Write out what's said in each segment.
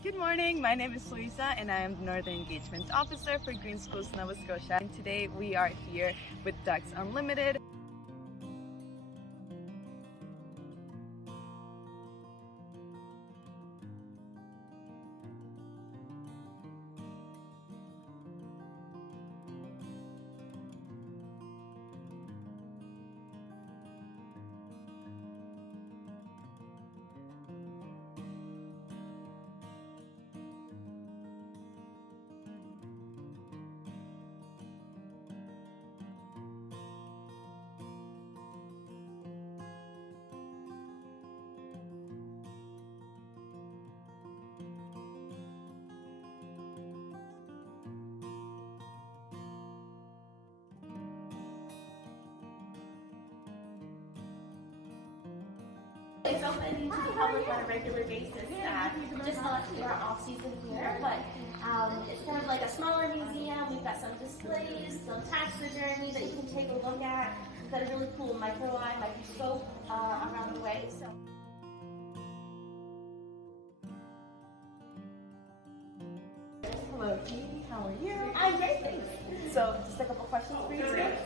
Good morning, my name is Luisa and I am the Northern Engagement Officer for Green Schools Nova Scotia. And today we are here with Ducks Unlimited. It's open to the public on a regular basis. Just selecting our off-season here, but it's kind of like a smaller museum. We've got some displays, some taxidermy that you can take a look at. We've got a really cool microscope around the way. Hello, Katie. How are you? I'm great, thanks. So, just a couple questions for you today.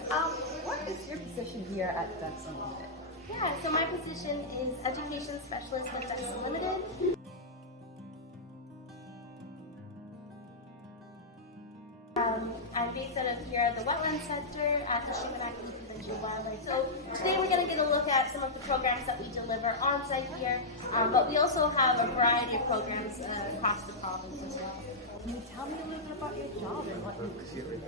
What is your position here at Ducks Unlimited? Yeah, so my position is Education Specialist at Ducks Unlimited. I'm based out of here at the Wetland Center at the Shimanaki Provincial Wildlife. So today we're going to get a look at some of the programs that we deliver on site here, but we also have a variety of programs across the province as well. Can you tell me a little bit about your job and what you do?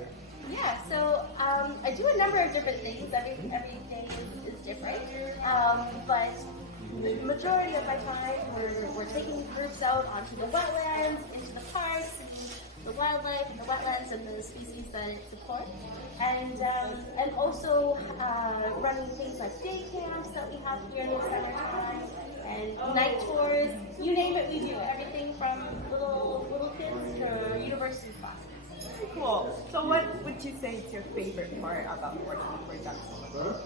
Yeah, so I do a number of different things. Every day is different, but the majority of my time we're taking groups out onto the wetlands, into the parks, the wildlife, the wetlands, and the species that it supports, and also running things like day camps that we have here in the summertime, and night tours. You name it, we do. Everything from little kids to university classes. Very cool. So what would you say is your favorite part about working for Ducks Unlimited?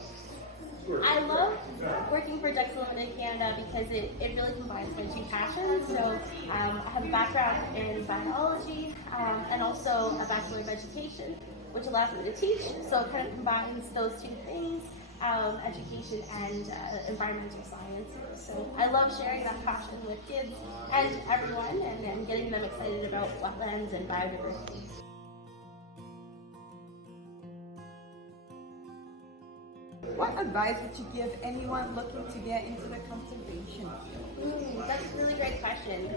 I love working for Ducks Unlimited Canada because it really combines my two passions. So I have a background in biology and also a Bachelor of Education, which allows me to teach. So it kind of combines those two things, education and environmental sciences. So I love sharing that passion with kids and everyone and getting them excited about wetlands and biodiversity. What advice would you give anyone looking to get into the conservation field? That's a really great question.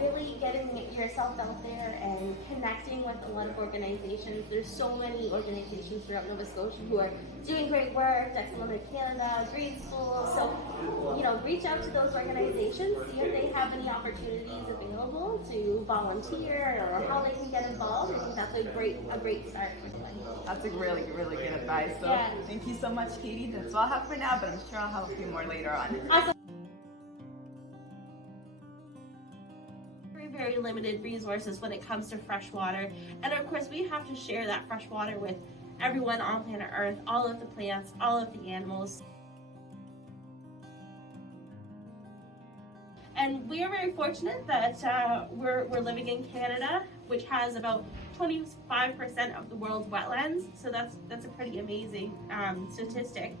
Really getting yourself out there and connecting with a lot of organizations. There's so many organizations throughout Nova Scotia who are doing great work, Ducks Unlimited Canada, Green Schools. So, reach out to those organizations, see if they have any opportunities available to volunteer or how they can get involved. I think that's a great start for them. That's a really good advice. So yeah. Thank you so much, Katie. That's all I have for now, but I'm sure I'll have a few more later on. Awesome. Very limited resources when it comes to fresh water, and of course we have to share that fresh water with everyone on planet Earth, all of the plants, all of the animals. And we are very fortunate that we're living in Canada, which has about 25% of the world's wetlands, so that's a pretty amazing statistic.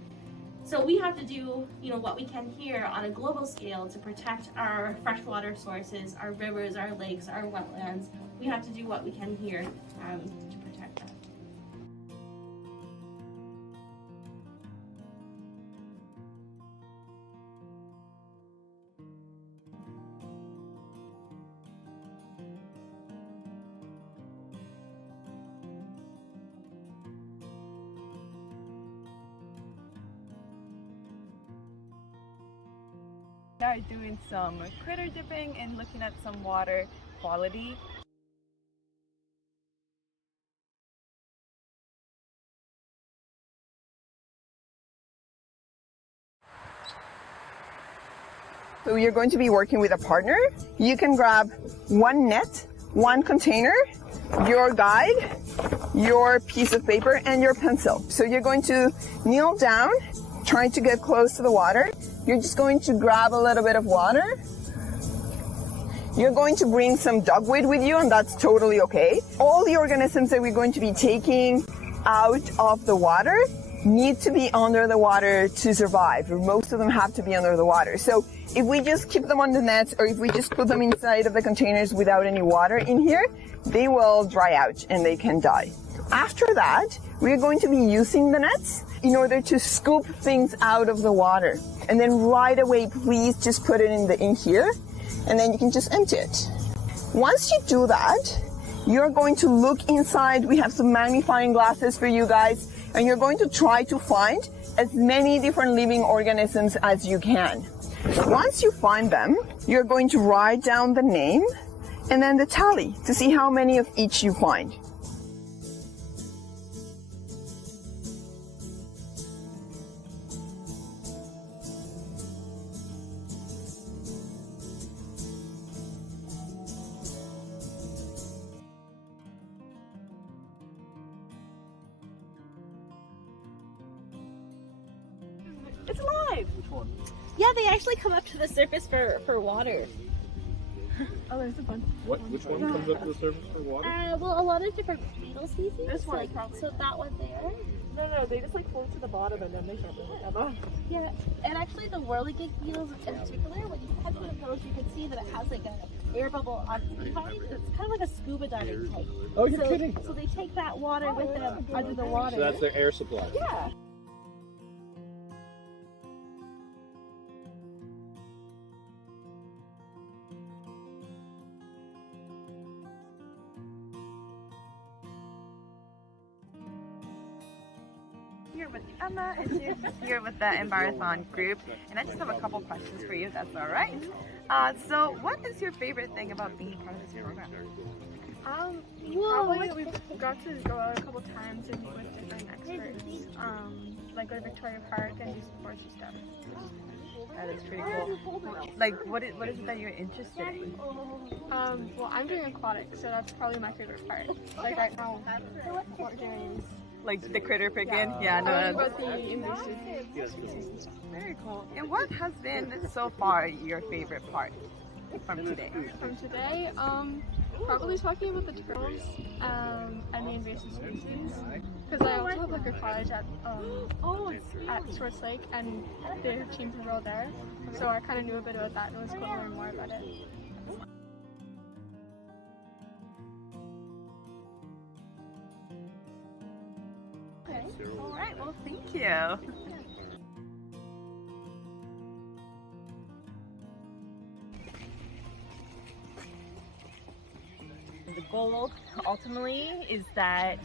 So we have to do, what we can here on a global scale to protect our freshwater sources, our rivers, our lakes, our wetlands. We have to do what we can here to protect that. We are doing some critter dipping and looking at some water quality. So you're going to be working with a partner. You can grab one net, one container, your guide, your piece of paper, and your pencil. So you're going to kneel down, trying to get close to the water. You're just going to grab a little bit of water You're going to bring some dogwood with you, and that's totally okay. All the organisms that we're going to be taking out of the water need to be under the water to survive, or most of them have to be under the water. So if we just keep them on the nets, or if we just put them inside of the containers without any water in here, they will dry out and they can die. After that, we're going to be using the nets in order to scoop things out of the water. And then right away, please just put it in here, and then you can just empty it. Once you do that, you're going to look inside. We have some magnifying glasses for you guys, and you're going to try to find as many different living organisms as you can. Once you find them, you're going to write down the name and then the tally to see how many of each you find. It's alive! Which one? Yeah, they actually come up to the surface for water. Oh, there's a bunch. Which one comes up to the surface for water? Well, a lot of different beetle species. This one, like, probably. so that one there. No, they just like float to the bottom and then they start moving up. Yeah, and actually the whirligig beetles in particular, when you touch one of those, you can see that it has like an air bubble on its behind. It's kind of like a scuba diving type. Oh, you're kidding. So they take that water with them under the water. So that's their air supply. Yeah. Here with Emma and she's here with the Envirothon group, and I just have a couple questions for you, if that's all right. So what is your favorite thing about being part of this program? Probably we've got to go out a couple times and meet with different experts. Like go to Victoria Park and do some forestry stuff. That is pretty cool. Like, what is it that you're interested in? Well, I'm doing aquatics, so that's probably my favorite part. Like right now, what we're doing is Like the critter picking? Yeah, no, learning that's about the invasive species and stuff. very cool. And what has been so far your favorite part from today? From today, probably talking about the turtles and the invasive species, because I also have like a cottage at Swartz Lake, and their teams are all there, so I kind of knew a bit about that, and it was cool to learn more about it. Okay. All right. Well, thank you. The goal ultimately is that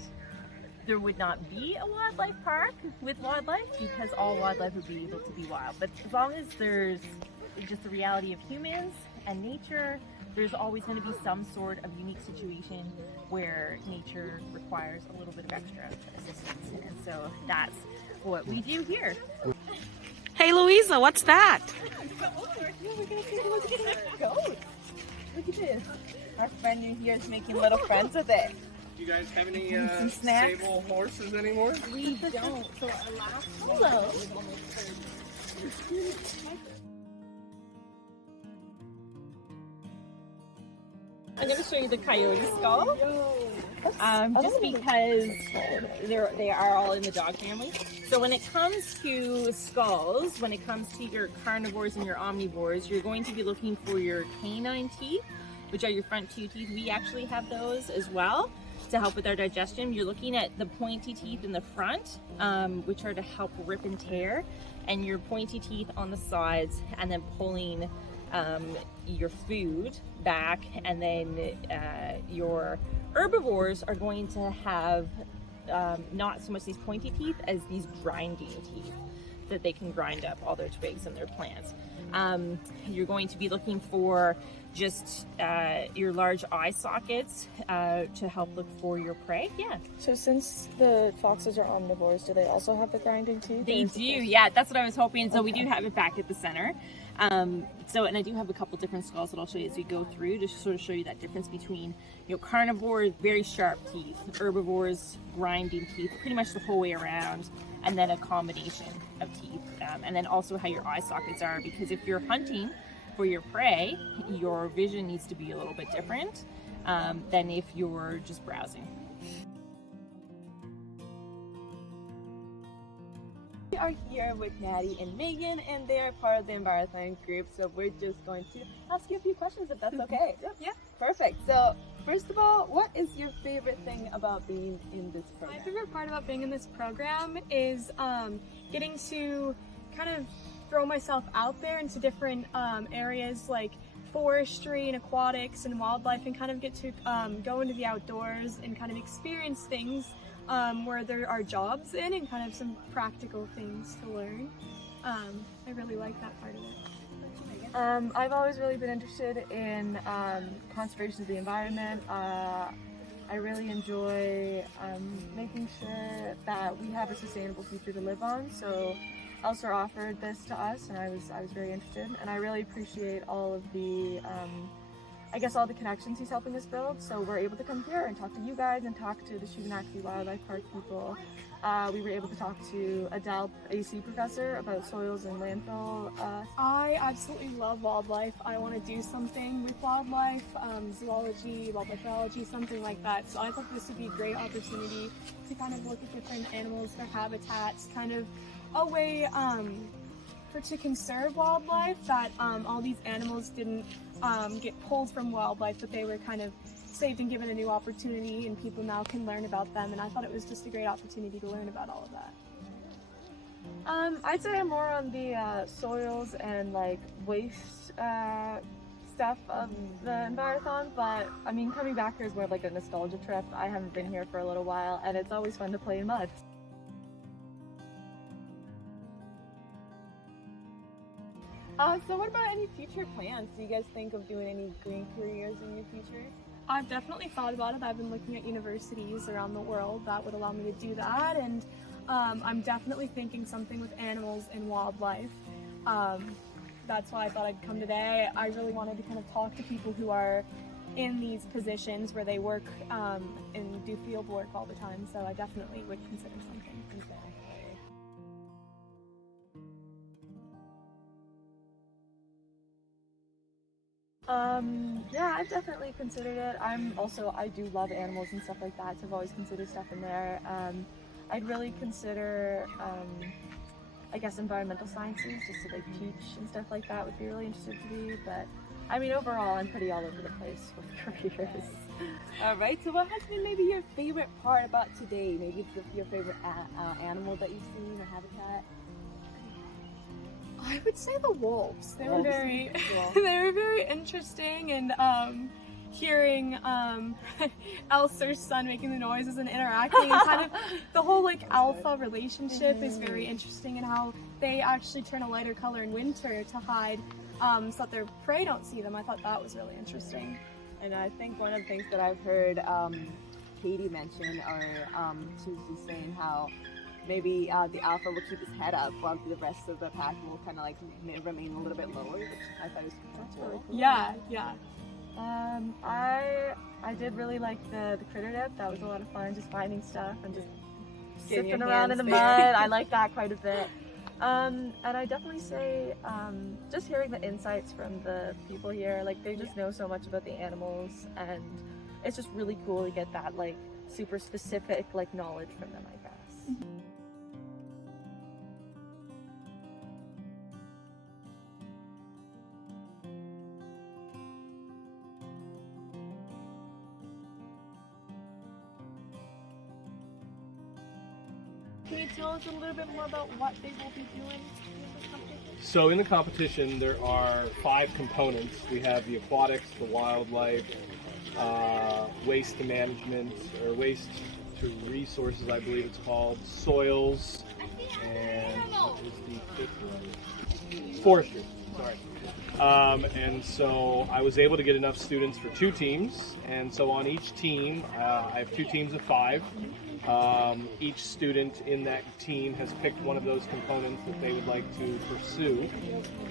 there would not be a wildlife park with wildlife, because all wildlife would be able to be wild. But as long as there's just the reality of humans and nature, there's always going to be some sort of unique situation where nature requires a little bit of extra assistance. And so that's what we do here. Hey Louisa, what's that? Look at this. Our friend in here is making little friends with it. You guys have any Some snacks? sable horses anymore? We don't. So our last hello. I'm going to show you the coyote skull. Just because they are all in the dog family. So when it comes to skulls, when it comes to your carnivores and your omnivores, you're going to be looking for your canine teeth, which are your front two teeth. We actually have those as well to help with our digestion. You're looking at the pointy teeth in the front, which are to help rip and tear, and your pointy teeth on the sides, and then pulling your food back. And then your herbivores are going to have not so much these pointy teeth as these grinding teeth that they can grind up all their twigs and their plants. You're going to be looking for just your large eye sockets to help look for your prey. Yeah. So since the foxes are omnivores, do they also have the grinding teeth? They do, yeah, that's what I was hoping. So we do have it back at the center. And I do have a couple different skulls that I'll show you as we go through to sort of show you that difference between, carnivores, very sharp teeth, herbivores, grinding teeth, pretty much the whole way around, and then a combination of teeth. And then also how your eye sockets are, because if you're hunting for your prey, your vision needs to be a little bit different than if you're just browsing. We are here with Maddie and Megan, and they are part of the Envirothon group, so we're just going to ask you a few questions if that's okay. Yeah. Perfect. So, first of all, what is your favorite thing about being in this program? My favorite part about being in this program is getting to kind of throw myself out there into different areas like forestry and aquatics and wildlife, and kind of get to go into the outdoors and kind of experience things where there are jobs in, and kind of some practical things to learn. I really like that part of it. I've always really been interested in conservation of the environment. I really enjoy making sure that we have a sustainable future to live on. So Elser offered this to us, and I was very interested. And I really appreciate all of the, all the connections he's helping us build. So we're able to come here and talk to you guys and talk to the Shubenacadie Wildlife Park people. We were able to talk to a DALP AC professor about soils and landfill. I absolutely love wildlife. I want to do something with wildlife, zoology, wildlife biology, something like that. So I thought this would be a great opportunity to kind of look at different animals, their habitats, kind of a way to conserve wildlife, that all these animals didn't get pulled from wildlife, but they were kind of saved and given a new opportunity, and people now can learn about them, and I thought it was just a great opportunity to learn about all of that. I'd say I'm more on the soils and like waste stuff of the Envirothon, but I mean, coming back here is more of like a nostalgia trip. I haven't been here for a little while, and it's always fun to play in mud. So what about any future plans? Do you guys think of doing any green careers in your future? I've definitely thought about it. I've been looking at universities around the world that would allow me to do that, and I'm definitely thinking something with animals and wildlife. That's why I thought I'd come today. I really wanted to kind of talk to people who are in these positions where they work and do field work all the time, so I definitely would consider something. Yeah, I've definitely considered it. I do love animals and stuff like that, so I've always considered stuff in there. I'd really consider, environmental sciences, just to like teach and stuff like that would be really interested to be, but I mean, overall, I'm pretty all over the place with careers. Alright, so what has been maybe your favorite part about today? Maybe it's your favorite animal that you've seen or habitat? I would say the wolves. They were Wolves. very, Cool. they were very interesting, and hearing Elser's son making the noises and interacting, and kind of the whole like alpha relationship is very interesting, and how they actually turn a lighter color in winter to hide so that their prey don't see them. I thought that was really interesting. And I think one of the things that I've heard Katie mention, or she was just saying how maybe the alpha will keep his head up while the rest of the pack will kind of like remain a little bit lower, which I thought was really cool. Yeah. I did really like the critter dip. That was a lot of fun, just finding stuff and just Getting sipping your around in hands the dirty. mud. I like that quite a bit. And I definitely say just hearing the insights from the people here, like they just know so much about the animals, and it's just really cool to get that like super specific like knowledge from them, I guess. Can you tell us a little bit more about what they will be doing in this competition? So in the competition, there are 5 components. We have the aquatics, the wildlife, waste to management, or waste to resources, I believe it's called, soils, and what is the 5th one? Forestry, sorry. And so I was able to get enough students for 2 teams, and so on each team, I have 2 teams of 5. Each student in that team has picked one of those components that they would like to pursue.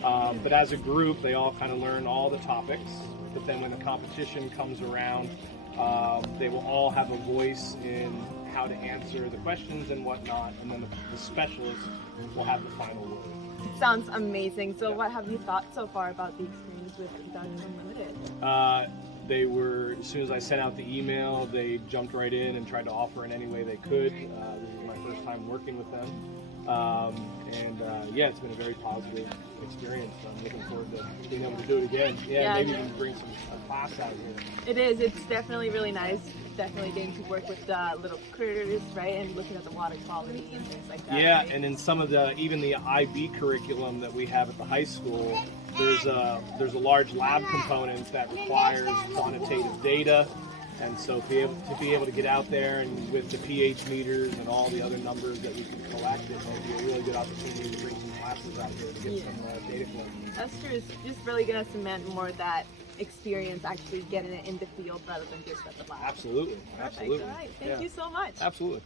But as a group, they all kind of learn all the topics. But then when the competition comes around, they will all have a voice in how to answer the questions and whatnot. And then the specialist will have the final word. Sounds amazing. So what have you thought so far about the experience? with Production Unlimited? They were, as soon as I sent out the email, they jumped right in and tried to offer in any way they could. This is my first time working with them. Yeah, it's been a very positive experience. I'm looking forward to being able to do it again. Yeah, maybe even bring a class out here. It is. It's definitely really nice. Definitely getting to work with little critters, right, and looking at the water quality and things like that. Yeah, right? and in some of even the IB curriculum that we have at the high school, there's a large lab component that requires quantitative data. And so to be able to get out there and with the pH meters and all the other numbers that we can collect, it might be a really good opportunity to bring some classes out here to get some data flow. That's true. It's just really going to cement more of that experience, actually getting it in the field rather than just at the lab. Absolutely. Perfect. Absolutely. All right. Thank you so much. Absolutely.